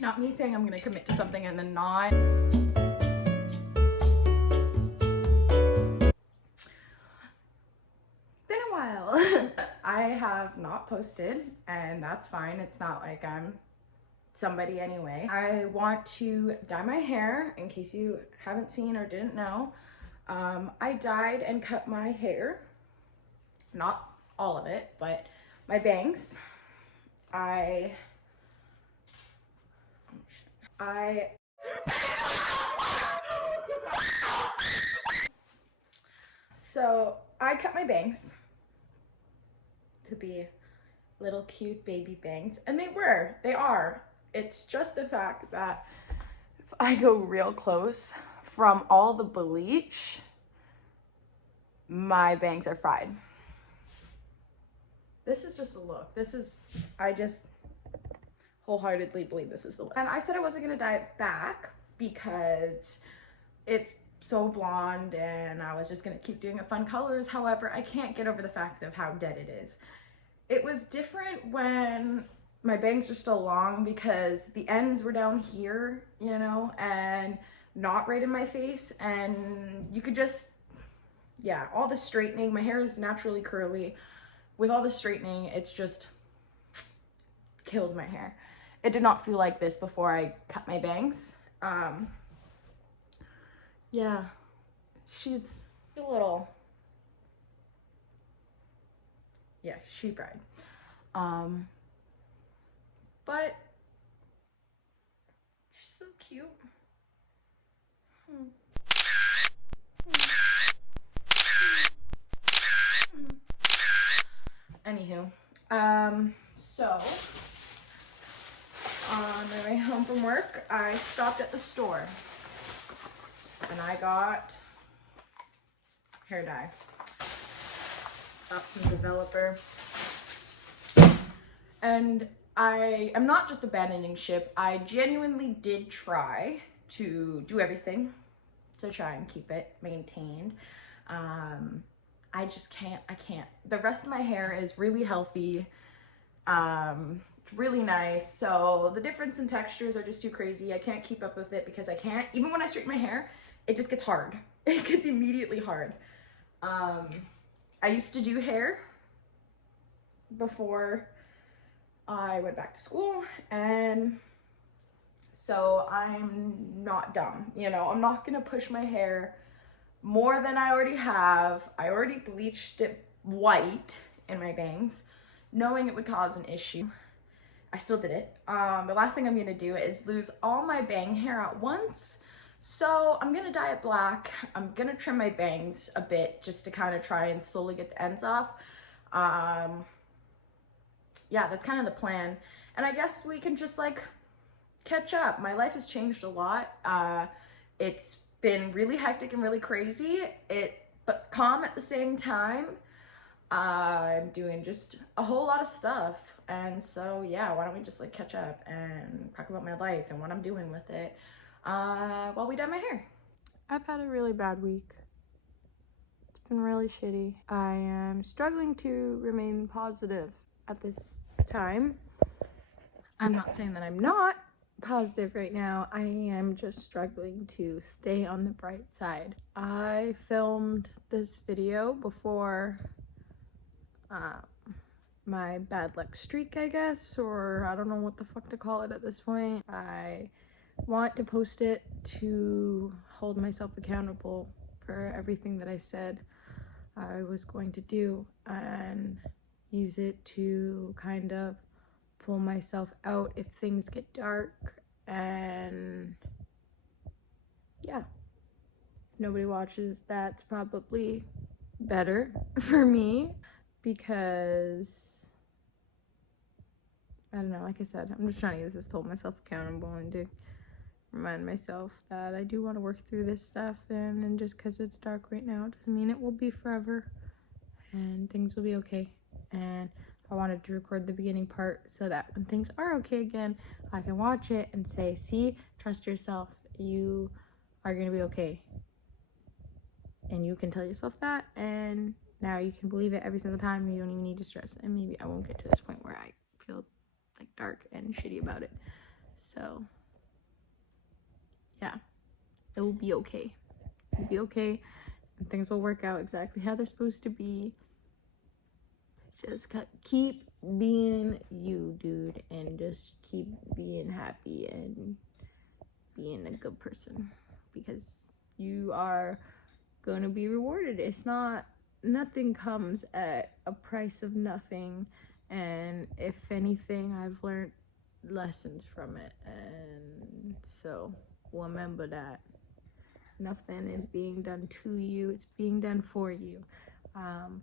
Not me saying I'm gonna commit to something and then not. Been a while. I have not posted, and that's fine. It's not like I'm somebody anyway. I want to dye my hair, in case you haven't seen or didn't know. I dyed and cut my hair. Not all of it, but my bangs. So I cut my bangs to be little cute baby bangs, and they are. It's just the fact that if I go real close, from all the bleach, my bangs are fried. This is just a look. I just wholeheartedly believe this is the look. And I said I wasn't gonna dye it back because it's so blonde and I was just gonna keep doing it fun colors. However, I can't get over the fact of how dead it is. It was different when my bangs were still long because the ends were down here, you know, and not right in my face, and you could just, yeah, all the straightening, my hair is naturally curly. With all the straightening, it's just killed my hair. It did not feel like this before I cut my bangs. Yeah, she's a little, yeah, she fried. But she's so cute. Anywho, so on my way home from work, I stopped at the store and I got hair dye. Got some developer. And I am not just abandoning ship. I genuinely did try to do everything to try and keep it maintained. I just can't. The rest of my hair is really healthy, really nice. So the difference in textures are just too crazy. I can't keep up with it because I can't. Even when I straighten my hair, it just gets hard. It gets immediately hard. I used to do hair before I went back to school, and so I'm not dumb, you know. I'm not gonna push my hair more than I already have. I already bleached it white in my bangs, knowing it would cause an issue. I still did it. The last thing I'm gonna do is lose all my bang hair at once. So I'm gonna dye it black. I'm gonna trim my bangs a bit just to kind of try and slowly get the ends off. Yeah, that's kind of the plan. And I guess we can just like catch up. My life has changed a lot. It's been really hectic and really crazy, but calm at the same time. I'm doing just a whole lot of stuff, and so yeah, why don't we just like catch up and talk about my life and what I'm doing with it while we dye my hair. I've had a really bad week. It's been really shitty. I am struggling to remain positive at this time. I'm not saying that I'm not positive right now. I am just struggling to stay on the bright side. I filmed this video before my bad luck streak, I guess, or I don't know what the fuck to call it at this point. I want to post it to hold myself accountable for everything that I said I was going to do, and use it to kind of pull myself out if things get dark. And yeah, if nobody watches, that's probably better for me, because I don't know, like I said, I'm just trying to use this to hold myself accountable and to remind myself that I do want to work through this stuff, and just because it's dark right now doesn't mean it will be forever, and things will be okay. And I wanted to record the beginning part so that when things are okay again, I can watch it and say, see, trust yourself, you are going to be okay. And you can tell yourself that, and now you can believe it every single time, and you don't even need to stress. And maybe I won't get to this point where I feel like dark and shitty about it. So yeah, it will be okay. It'll be okay, and things will work out exactly how they're supposed to be. Just keep being you, dude, and just keep being happy and being a good person, because you are going to be rewarded. It's not, nothing comes at a price of nothing, and if anything, I've learned lessons from it, and so remember that nothing is being done to you, it's being done for you. And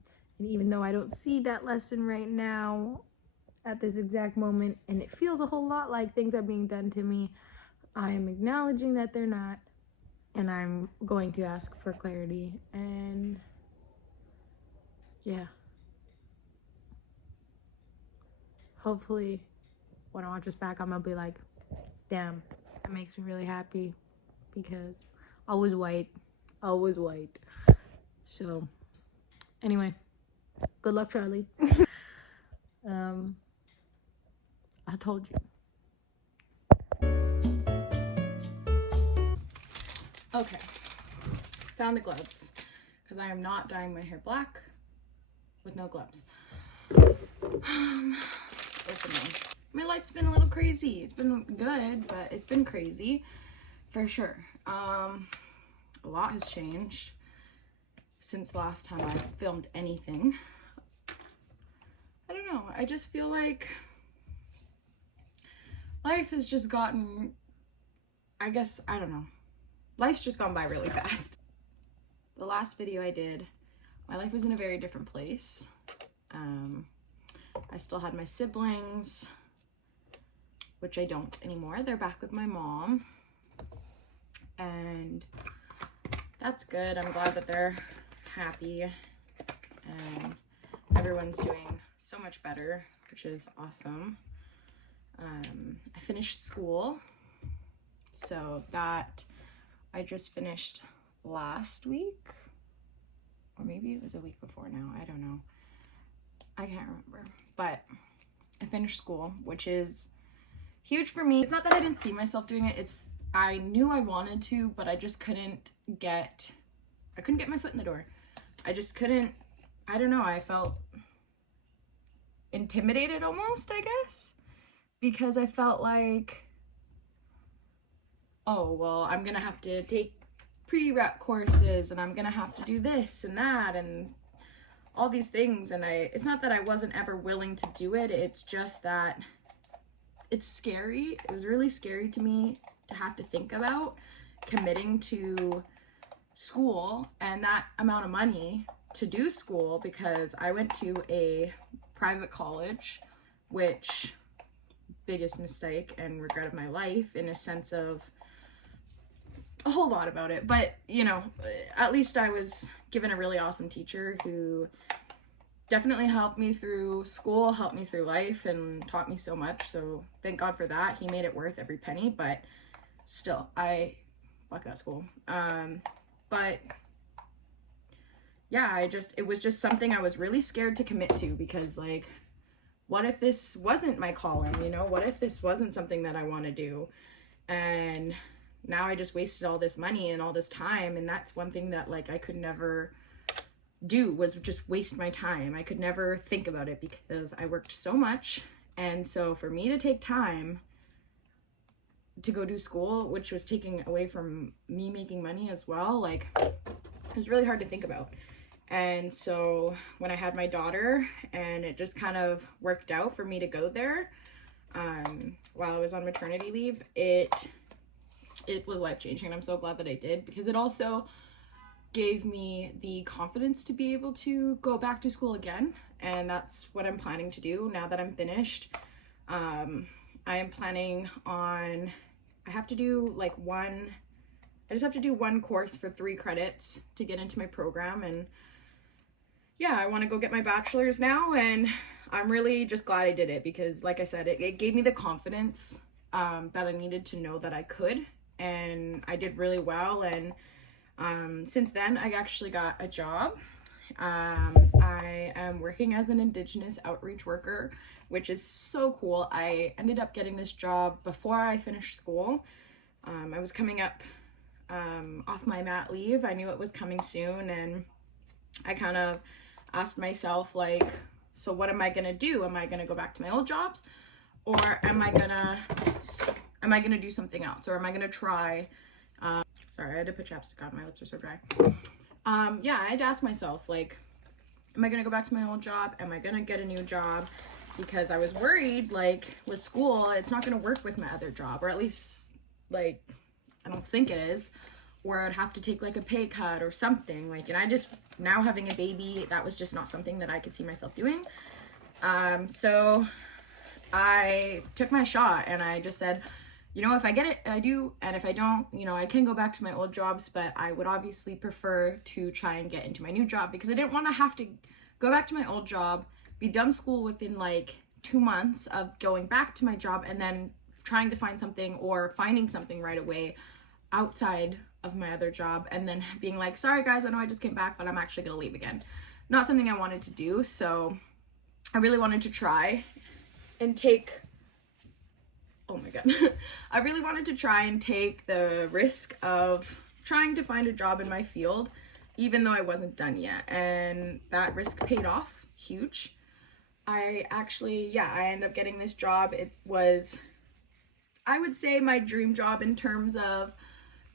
even though I don't see that lesson right now at this exact moment, and it feels a whole lot like things are being done to me, I am acknowledging that they're not, and I'm going to ask for clarity. And yeah, hopefully when I watch this back, I'm gonna be like, damn, that makes me really happy, because I was white. So anyway, good luck, Charlie. I told you. Okay, found the gloves, because I am not dyeing my hair black with no gloves. Open them. My life's been a little crazy. It's been good, but it's been crazy for sure. A lot has changed since the last time I filmed anything. I don't know, I just feel like life has just gotten, I guess, I don't know, life's just gone by really fast. The last video I did, my life was in a very different place. I still had my siblings, which I don't anymore. They're back with my mom, and that's good. I'm glad that they're happy, and everyone's doing so much better, which is awesome. I finished school, so that I just finished last week, or maybe it was a week before now, I don't know, I can't remember, but I finished school, which is huge for me. It's not that I didn't see myself doing it, it's I knew I wanted to, but I just couldn't get my foot in the door. I just couldn't, I don't know, I felt intimidated almost, I guess, because I felt like, oh, well, I'm gonna have to take pre-rep courses, and I'm gonna have to do this and that and all these things, and it's not that I wasn't ever willing to do it, it's just that it's scary. It was really scary to me to have to think about committing to school and that amount of money to do school, because I went to a private college, which, biggest mistake and regret of my life, in a sense of a whole lot about it, but you know, at least I was given a really awesome teacher who definitely helped me through school, helped me through life, and taught me so much, so thank God for that. He made it worth every penny, but still, fuck that school. But yeah, it was just something I was really scared to commit to, because like, what if this wasn't my calling, you know? What if this wasn't something that I want to do? And now I just wasted all this money and all this time, and that's one thing that like I could never do, was just waste my time. I could never think about it because I worked so much, and so for me to take time to go do school, which was taking away from me making money as well, like it was really hard to think about. And so when I had my daughter, and it just kind of worked out for me to go there while I was on maternity leave, it was life-changing, and I'm so glad that I did, because it also gave me the confidence to be able to go back to school again, and that's what I'm planning to do now that I'm finished. I am planning on, I just have to do one course for 3 credits to get into my program, and yeah, I want to go get my bachelor's now, and I'm really just glad I did it, because like I said, it gave me the confidence that I needed to know that I could, and I did really well. And since then I actually got a job, I am working as an Indigenous outreach worker, which is so cool. I ended up getting this job before I finished school. I was coming up off my mat leave. I knew it was coming soon, and I kind of asked myself, like, so what am I gonna do? Am I gonna go back to my old jobs, or am I gonna do something else, or am I gonna try? Sorry, I had to put chapstick on. My lips are so dry. Yeah, I had to ask myself, like, am I gonna go back to my old job? Am I gonna get a new job? Because I was worried, like, with school, it's not gonna work with my other job, or at least, like, I don't think it is, or I'd have to take, like, a pay cut or something, like, and I just, now having a baby, that was just not something that I could see myself doing. So I took my shot, and I just said, you know, if I get it, I do, and if I don't, you know, I can go back to my old jobs, but I would obviously prefer to try and get into my new job, because I didn't want to have to go back to my old job, be done school within like 2 months of going back to my job, and then trying to find something or finding something right away outside of my other job, and then being like, sorry guys, I know I just came back, but I'm actually gonna leave again. Not something I wanted to do, so I really wanted to try and take, oh my god, I really wanted to try and take the risk of trying to find a job in my field, even though I wasn't done yet, and that risk paid off huge. I actually, I ended up getting this job. It was, I would say, my dream job in terms of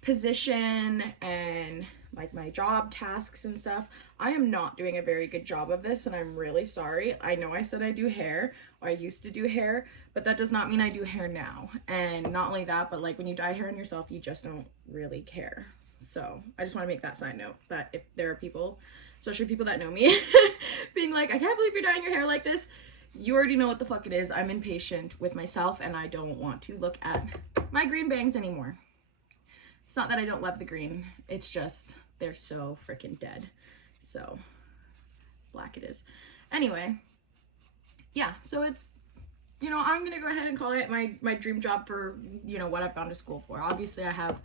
position and like my job tasks and stuff. I am not doing a very good job of this, and I'm really sorry. I know I said I do hair, or I used to do hair, but that does not mean I do hair now. And not only that, but like when you dye hair on yourself, you just don't really care. So I just want to make that side note that if there are people, especially people that know me, being like, I can't believe you're dyeing your hair like this, you already know what the fuck it is. I'm impatient with myself, and I don't want to look at my green bangs anymore. It's not that I don't love the green, it's just they're so freaking dead. So black it is. Anyway, yeah, so it's, you know, I'm gonna go ahead and call it my dream job for, you know, what I've gone to school for. Obviously I have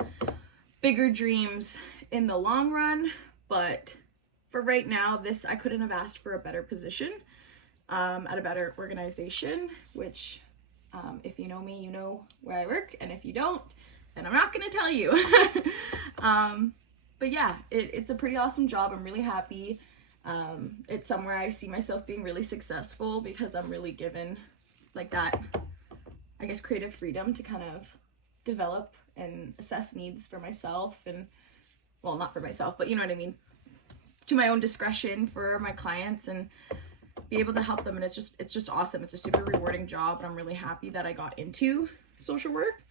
bigger dreams in the long run, but for right now, this, I couldn't have asked for a better position at a better organization, which if you know me, you know where I work, and if you don't, then I'm not gonna tell you. But yeah, it's a pretty awesome job. I'm really happy. It's somewhere I see myself being really successful, because I'm really given like that, I guess, creative freedom to kind of develop and assess needs for myself, and, well, not for myself, but you know what I mean, to my own discretion for my clients, and be able to help them. And it's just awesome. It's a super rewarding job, and I'm really happy that I got into social work.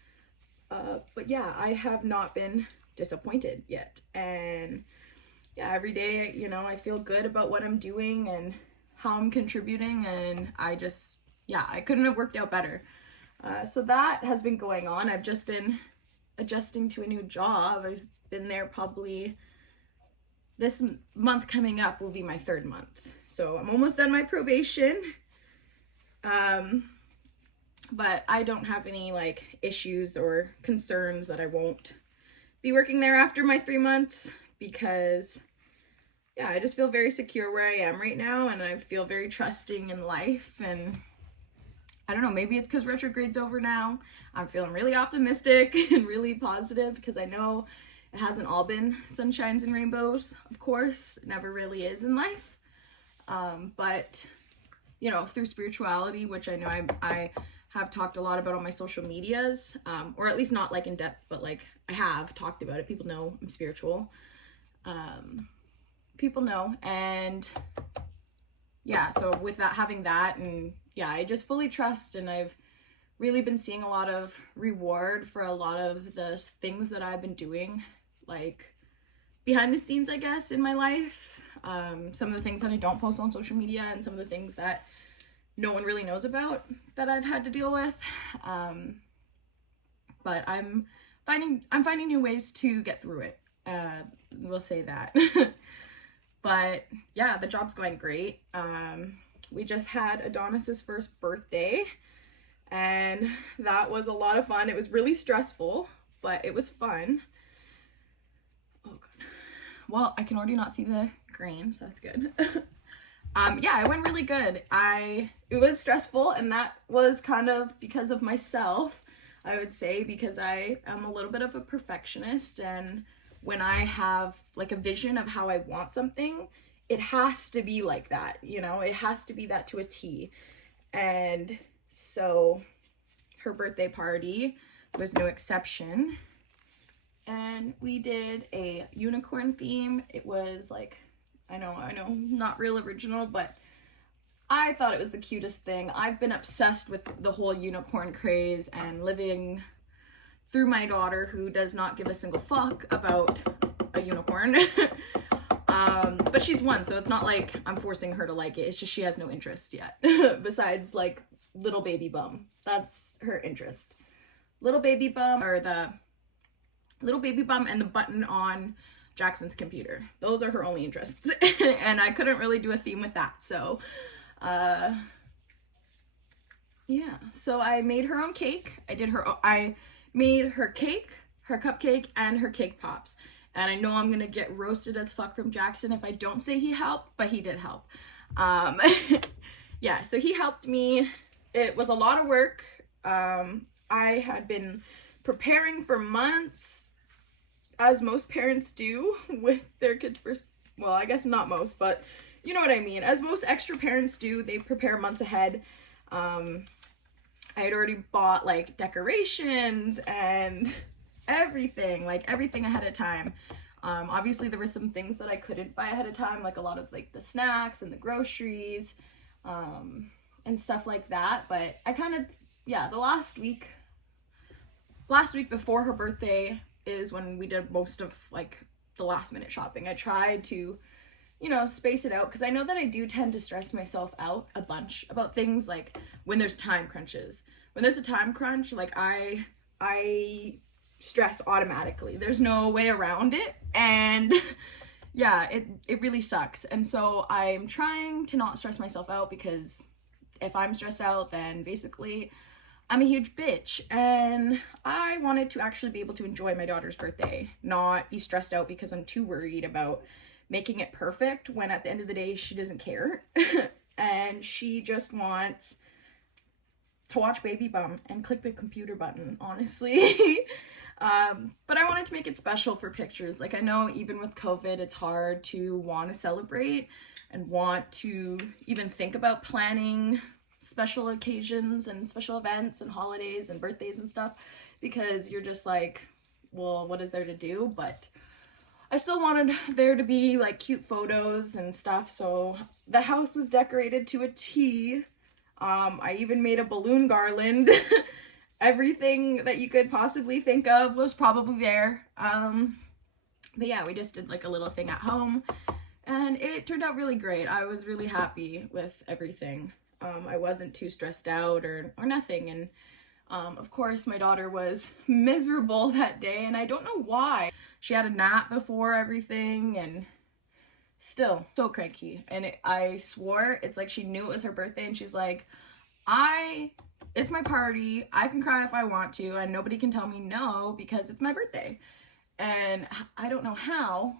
But yeah, I have not been disappointed yet, and yeah, every day, you know, I feel good about what I'm doing and how I'm contributing, and I just, yeah, I couldn't have worked out better. So that has been going on. I've just been adjusting to a new job. I've been there probably, this month coming up will be my 3rd month. So I'm almost done my probation. But I don't have any like issues or concerns that I won't be working there after my 3 months, because yeah, I just feel very secure where I am right now, and I feel very trusting in life. And I don't know, maybe it's because retrograde's over now. I'm feeling really optimistic and really positive, because I know it hasn't all been sunshines and rainbows, of course. It never really is in life. But, you know, through spirituality, which I know I have talked a lot about on my social medias, or at least not like in depth, but like I have talked about it. People know I'm spiritual. People know, and yeah, so with that, having that, and yeah, I just fully trust, and I've really been seeing a lot of reward for a lot of the things that I've been doing, like behind the scenes, I guess, in my life. Some of the things that I don't post on social media, and some of the things that no one really knows about that I've had to deal with. But I'm finding new ways to get through it. We'll say that. But yeah, the job's going great. We just had Adonis's 1st birthday, and that was a lot of fun. It was really stressful, but it was fun. Oh god. Well, I can already not see the green, so that's good. Yeah, it went really good. It was stressful, and that was kind of because of myself, I would say, because I am a little bit of a perfectionist, and when I have like a vision of how I want something, it has to be like that, you know? It has to be that to a T. And so her birthday party was no exception. And we did a unicorn theme. It was like, I know, not real original, but I thought it was the cutest thing. I've been obsessed with the whole unicorn craze and living through my daughter, who does not give a single fuck about a unicorn. But she's one, so it's not like I'm forcing her to like it. It's just she has no interest yet. Besides like little baby bum. That's her interest. Little baby bum, or the little baby bum and the button on Jackson's computer. Those are her only interests. And I couldn't really do a theme with that. So yeah, so I made her own cake. I made her cake, her cupcake, and her cake pops. And I know I'm gonna get roasted as fuck from Jackson if I don't say he helped, but he did help. Yeah, so he helped me. It was a lot of work. I had been preparing for months, as most parents do with their kids' first, well, I guess not most, but you know what I mean. As most extra parents do, they prepare months ahead. I had already bought like decorations and everything ahead of time. Obviously there were some things that I couldn't buy ahead of time, like a lot of like the snacks and the groceries, and stuff like that. But I kind of, yeah, the last week before her birthday is when we did most of like the last minute shopping. I tried to, you know, space it out, because I know that I do tend to stress myself out a bunch about things, like when there's time crunches. When there's a time crunch, like I stress automatically. There's no way around it, and yeah, it really sucks. And so I'm trying to not stress myself out, because if I'm stressed out, then basically I'm a huge bitch, and I wanted to actually be able to enjoy my daughter's birthday, not be stressed out because I'm too worried about making it perfect, when at the end of the day she doesn't care. And she just wants to watch Baby Bum and click the computer button, honestly. But I wanted to make it special for pictures. Like, I know even with COVID, it's hard to want to celebrate and want to even think about planning special occasions and special events and holidays and birthdays and stuff, because you're just like, well, what is there to do? But I still wanted there to be like cute photos and stuff, so the house was decorated to a T. I even made a balloon garland. Everything that you could possibly think of was probably there. But yeah, we just did like a little thing at home, and it turned out really great. I was really happy with everything. I wasn't too stressed out or nothing, and of course my daughter was miserable that day, and I don't know why. She had a nap before everything, and still so cranky. And I swore it's like she knew it was her birthday, and she's like, it's my party, I can cry if I want to, and nobody can tell me no because it's my birthday. And I don't know how,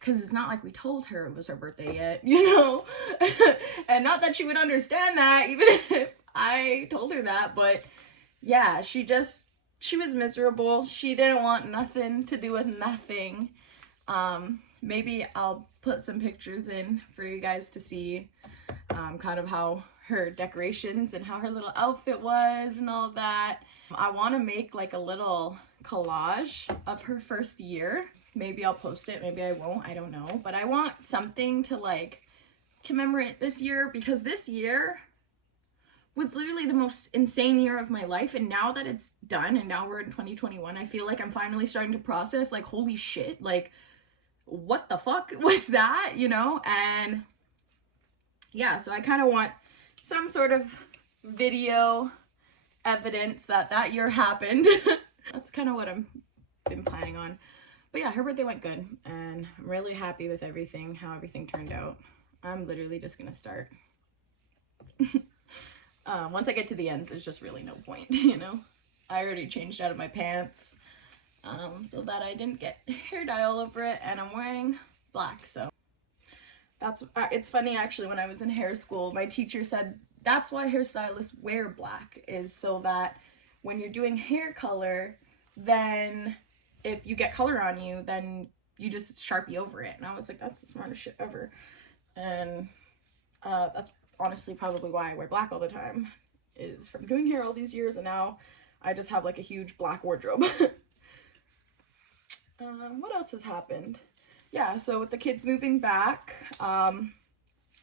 because it's not like we told her it was her birthday yet, you know? And not that she would understand that, even if I told her that, but yeah, she was miserable. She didn't want nothing to do with nothing. Maybe I'll put some pictures in for you guys to see kind of how her decorations and how her little outfit was and all of that. I want to make like a little collage of her first year. Maybe I'll post it, maybe I won't, I don't know. But I want something to like commemorate this year, because this year was literally the most insane year of my life. And now that it's done and now we're in 2021, I feel like I'm finally starting to process, like, holy shit, like, what the fuck was that, you know? And yeah, so I kind of want some sort of video evidence that that year happened. That's kind of what I've been planning on. But yeah, her birthday went good, and I'm really happy with everything, how everything turned out. I'm literally just gonna start. Once I get to the ends, there's just really no point, you know? I already changed out of my pants so that I didn't get hair dye all over it, and I'm wearing black, so That's it's funny actually, when I was in hair school, my teacher said that's why hairstylists wear black, is so that when you're doing hair color, then if you get color on you, then you just Sharpie over it. And I was like, that's the smartest shit ever. And that's honestly probably why I wear black all the time, is from doing hair all these years, and now I just have like a huge black wardrobe. What else has happened? Yeah, so with the kids moving back,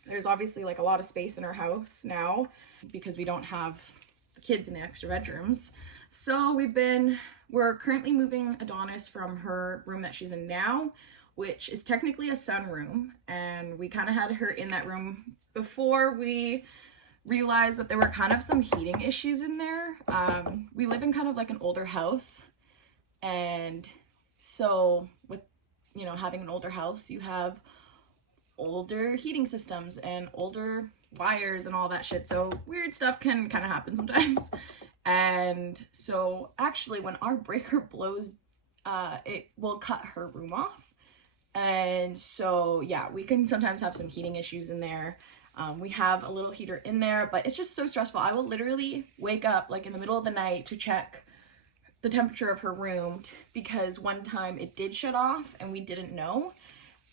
there's obviously like a lot of space in our house now because we don't have the kids in the extra bedrooms. So we're currently moving Adonis from her room that she's in now, which is technically a sunroom, and we kind of had her in that room before we realized that there were kind of some heating issues in there. We live in kind of like an older house, and so with, you know, having an older house, you have older heating systems and older wires and all that shit, so weird stuff can kind of happen sometimes. And so actually when our breaker blows, it will cut her room off, and so yeah, we can sometimes have some heating issues in there. We have a little heater in there, but it's just so stressful. I will literally wake up like in the middle of the night to check the temperature of her room, because one time it did shut off and we didn't know,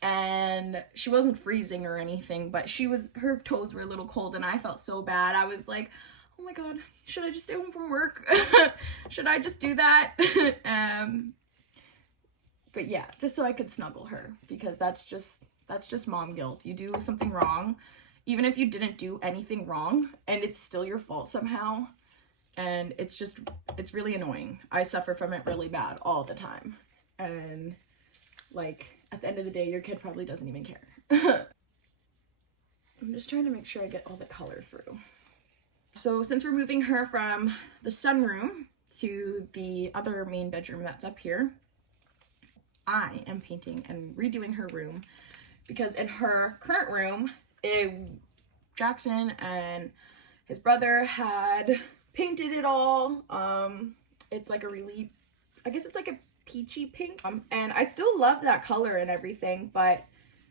and she wasn't freezing or anything, but her toes were a little cold, and I felt so bad. I was like, oh my god, should I just stay home from work? Should I just do that? But yeah, just so I could snuggle her, because that's just mom guilt. You do something wrong, even if you didn't do anything wrong, and it's still your fault somehow, and it's really annoying. I suffer from it really bad all the time, and like at the end of the day, your kid probably doesn't even care. I'm just trying to make sure I get all the color through. So since we're moving her from the sunroom to the other main bedroom that's up here, I am painting and redoing her room, because in her current room, Jackson and his brother had painted it all. It's like a really, I guess it's like a peachy pink, and I still love that color and everything, but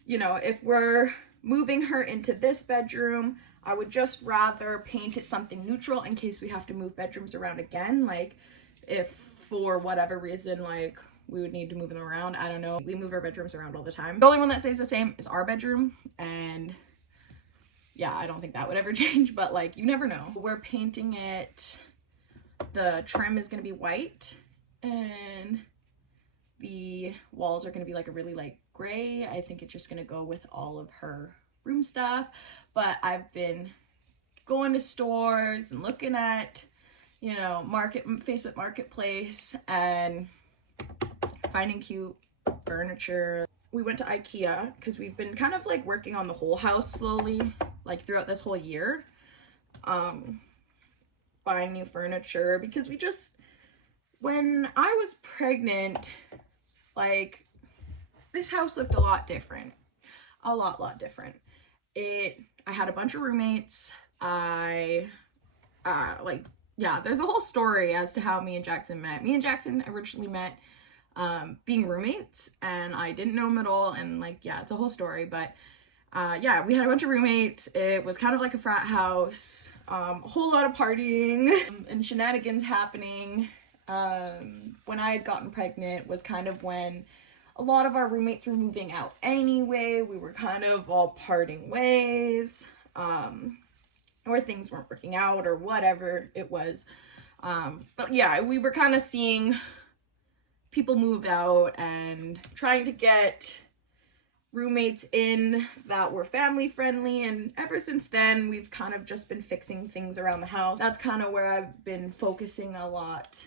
you know, if we're moving her into this bedroom, I would just rather paint it something neutral in case we have to move bedrooms around again. Like if for whatever reason, like we would need to move them around, I don't know. We move our bedrooms around all the time. The only one that stays the same is our bedroom, and yeah, I don't think that would ever change, but like, you never know. We're painting it, the trim is gonna be white, and the walls are gonna be like a really light gray. I think it's just gonna go with all of her room stuff, but I've been going to stores and looking at, you know, Facebook Marketplace and finding cute furniture. We went to IKEA because we've been kind of like working on the whole house slowly, like throughout this whole year, buying new furniture, because when I was pregnant, like this house looked a lot different, a lot different. I had a bunch of roommates. Yeah, there's a whole story as to how me and Jackson met. Me and Jackson originally met being roommates, and I didn't know him at all, and like, yeah, it's a whole story. But yeah, we had a bunch of roommates. It was kind of like a frat house, a whole lot of partying and shenanigans happening. When I had gotten pregnant was kind of when a lot of our roommates were moving out anyway. We were kind of all parting ways, or things weren't working out or whatever it was. But yeah, we were kind of seeing people move out and trying to get roommates in that were family friendly, and ever since then we've kind of just been fixing things around the house. That's kind of where I've been focusing a lot,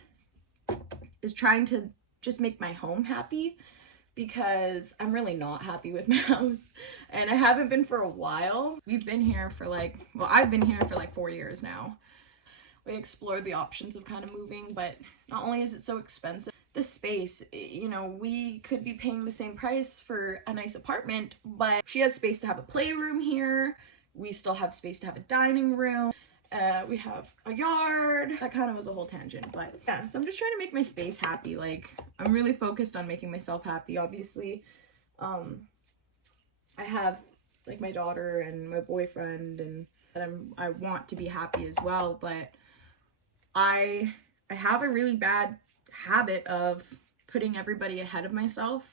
is trying to just make my home happy, because I'm really not happy with my house, and I haven't been for a while. We've been here for like, well, I've been here for like 4 years now. We explored the options of kind of moving, but not only is it so expensive, the space, you know, we could be paying the same price for a nice apartment, but she has space to have a playroom here. We still have space to have a dining room. We have a yard. That kind of was a whole tangent, but yeah, so I'm just trying to make my space happy. Like, I'm really focused on making myself happy, obviously. I have like my daughter and my boyfriend, and that I want to be happy as well. But I have a really bad habit of putting everybody ahead of myself,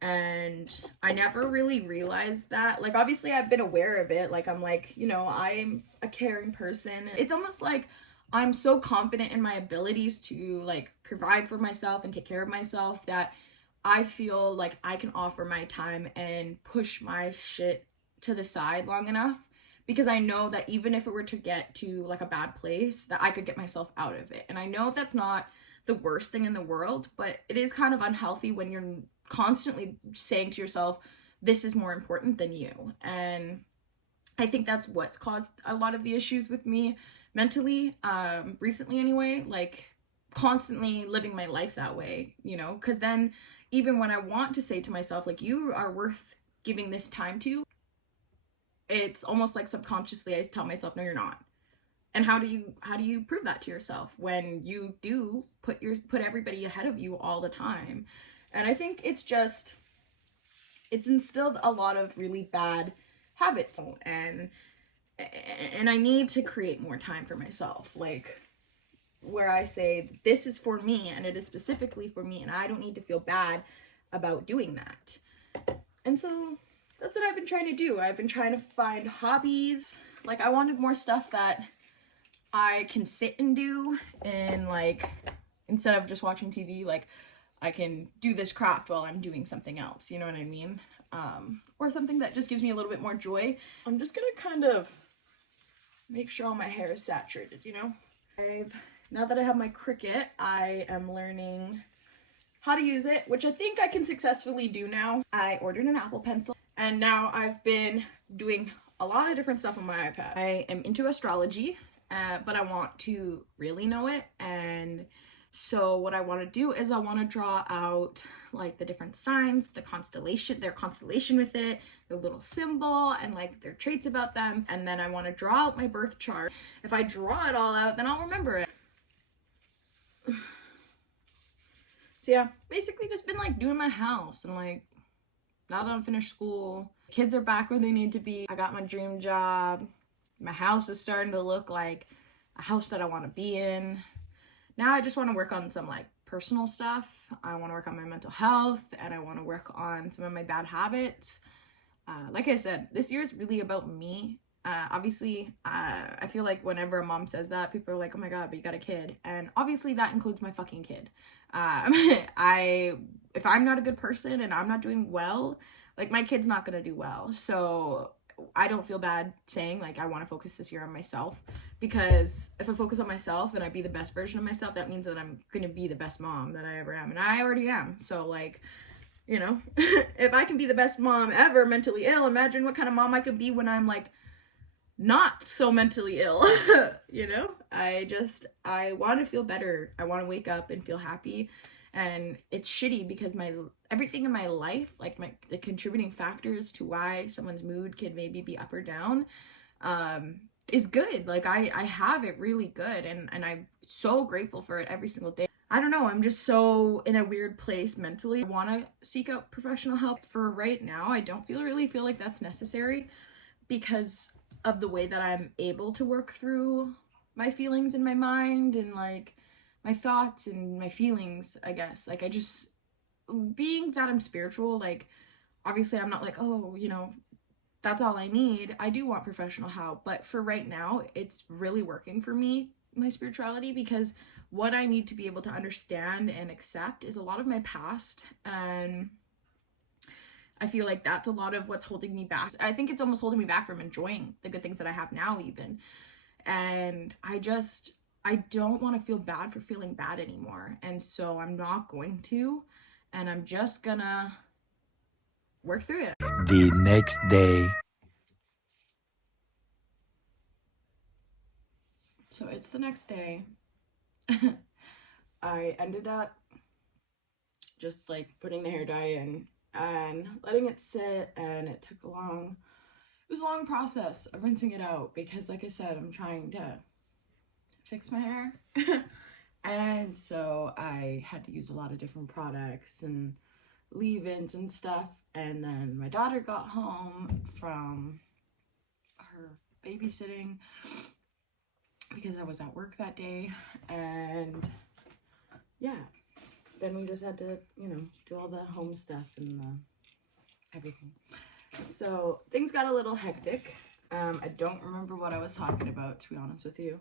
and I never really realized that. Like, obviously I've been aware of it, like I'm like, you know, I'm a caring person. It's almost like I'm so confident in my abilities to like provide for myself and take care of myself that I feel like I can offer my time and push my shit to the side long enough, because I know that even if it were to get to like a bad place, that I could get myself out of it. And I know that's not the worst thing in the world, but it is kind of unhealthy when you're constantly saying to yourself, this is more important than you. And I think that's what's caused a lot of the issues with me mentally, recently anyway, like constantly living my life that way, you know, because then even when I want to say to myself, like, you are worth giving this time to, it's almost like subconsciously I tell myself, no, you're not. And how do you prove that to yourself when you do put everybody ahead of you all the time? And I think it's instilled a lot of really bad habits, and I need to create more time for myself, like where I say this is for me and it is specifically for me, and I don't need to feel bad about doing that. And so that's what I've been trying to do. I've been trying to find hobbies. Like, I wanted more stuff that I can sit and do, and like instead of just watching TV, like I can do this craft while I'm doing something else, you know what I mean? Or something that just gives me a little bit more joy. I'm just gonna kind of make sure all my hair is saturated, you know? Now that I have my Cricut, I am learning how to use it, which I think I can successfully do now. I ordered an Apple Pencil, and now I've been doing a lot of different stuff on my iPad. I am into astrology, but I want to really know it, and so what I want to do is I want to draw out like the different signs, their constellation with it, their little symbol, and like their traits about them. And then I want to draw out my birth chart. If I draw it all out, then I'll remember it. So yeah, basically just been like doing my house, and like now that I'm finished school, kids are back where they need to be. I got my dream job. My house is starting to look like a house that I want to be in. Now I just want to work on some like personal stuff. I want to work on my mental health, and I want to work on some of my bad habits. Like I said, this year is really about me. Obviously, I feel like whenever a mom says that, people are like, oh my god, but you got a kid. And obviously that includes my fucking kid. If I'm not a good person and I'm not doing well, like my kid's not gonna do well. So I don't feel bad saying like I want to focus this year on myself, because if I focus on myself and I be the best version of myself, that means that I'm gonna be the best mom that I ever am, and I already am. So like, you know, if I can be the best mom ever mentally ill, imagine what kind of mom I could be when I'm like not so mentally ill. You know, I want to feel better. I want to wake up and feel happy. And it's shitty because everything in my life, like the contributing factors to why someone's mood could maybe be up or down, is good. Like I have it really good, and I'm so grateful for it every single day. I don't know, I'm just so in a weird place mentally. I want to seek out professional help. For right now, I don't really feel like that's necessary, because of the way that I'm able to work through my feelings in my mind, and like my thoughts and my feelings, I guess. Like being that I'm spiritual, like obviously I'm not like, oh, you know, that's all I need. I do want professional help, but for right now, it's really working for me, my spirituality, because what I need to be able to understand and accept is a lot of my past, and I feel like that's a lot of what's holding me back. I think it's almost holding me back from enjoying the good things that I have now even. And I don't want to feel bad for feeling bad anymore. And so I'm not going to, and I'm just gonna work through it. The next day. So it's the next day. I ended up just like putting the hair dye in and letting it sit, and it was a long process of rinsing it out, because like I said, I'm trying to fix my hair. And so I had to use a lot of different products, and leave-ins and stuff. And then my daughter got home from her babysitting because I was at work that day, and yeah, then we just had to, you know, do all the home stuff and everything. So things got a little hectic. I don't remember what I was talking about, to be honest with you.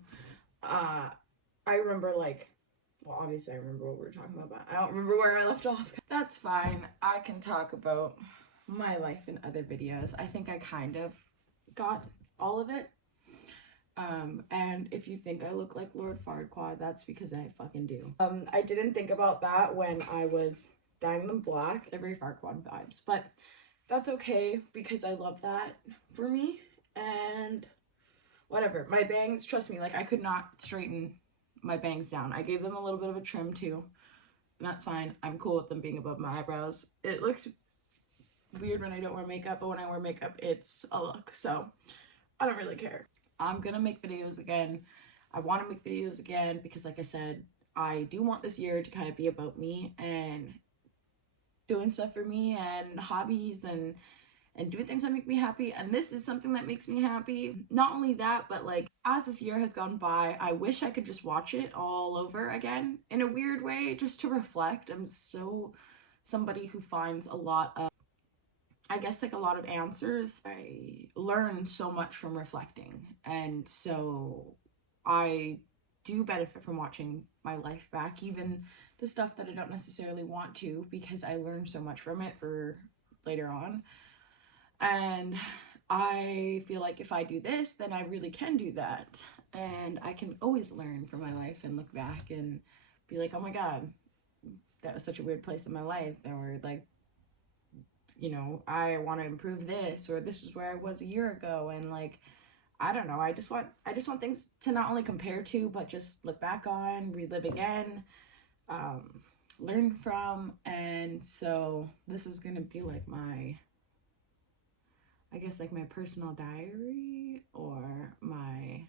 I remember, like, well, obviously I remember what we were talking about, but I don't remember where I left off. That's fine. I can talk about my life in other videos. I think I kind of got all of it. And if you think I look like Lord Farquaad, that's because I fucking do. I didn't think about that when I was dyeing them black. They're very Farquaad vibes, but that's okay because I love that for me. And whatever. My bangs, trust me, like I could not straighten my bangs down. I gave them a little bit of a trim too, and that's fine. I'm cool with them being above my eyebrows. It looks weird when I don't wear makeup, but when I wear makeup, it's a look. So I don't really care. I'm gonna make videos again. I want to make videos again because, like I said, I do want this year to kind of be about me and doing stuff for me and hobbies and doing things that make me happy. And this is something that makes me happy. Not only that, but like as this year has gone by, I wish I could just watch it all over again in a weird way, just to reflect. I'm so somebody who finds a lot of, I guess, like a lot of answers. I learn so much from reflecting, and so I do benefit from watching my life back, even the stuff that I don't necessarily want to, because I learn so much from it for later on. And I feel like if I do this, then I really can do that, and I can always learn from my life and look back and be like, oh my god, that was such a weird place in my life, or like, you know, I want to improve this, or this is where I was a year ago. And like, I don't know, I just want things to not only compare to, but just look back on, relive again, learn from. And so this is gonna be like my, I guess, like my personal diary or my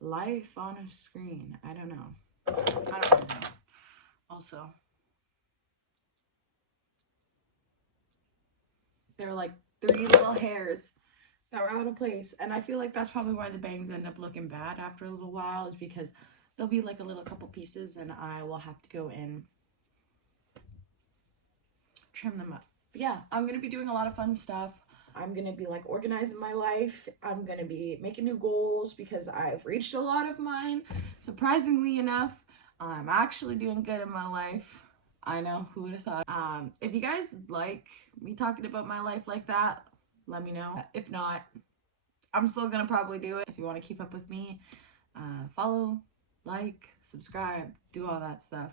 life on a screen. I don't know. I don't really know. Also, there were like 3 little hairs that were out of place, and I feel like that's probably why the bangs end up looking bad after a little while, is because there'll be like a little couple pieces and I will have to go and trim them up. But yeah, I'm gonna be doing a lot of fun stuff. I'm gonna be like organizing my life. I'm gonna be making new goals because I've reached a lot of mine. Surprisingly enough, I'm actually doing good in my life. I know, who would have thought? If you guys like me talking about my life like that, let me know. If not, I'm still gonna probably do it. If you want to keep up with me, follow, like, subscribe, do all that stuff.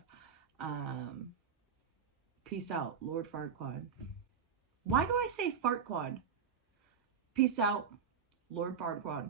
Peace out, Lord Farquaad. Why do I say Farquaad? Peace out, Lord Farquaad.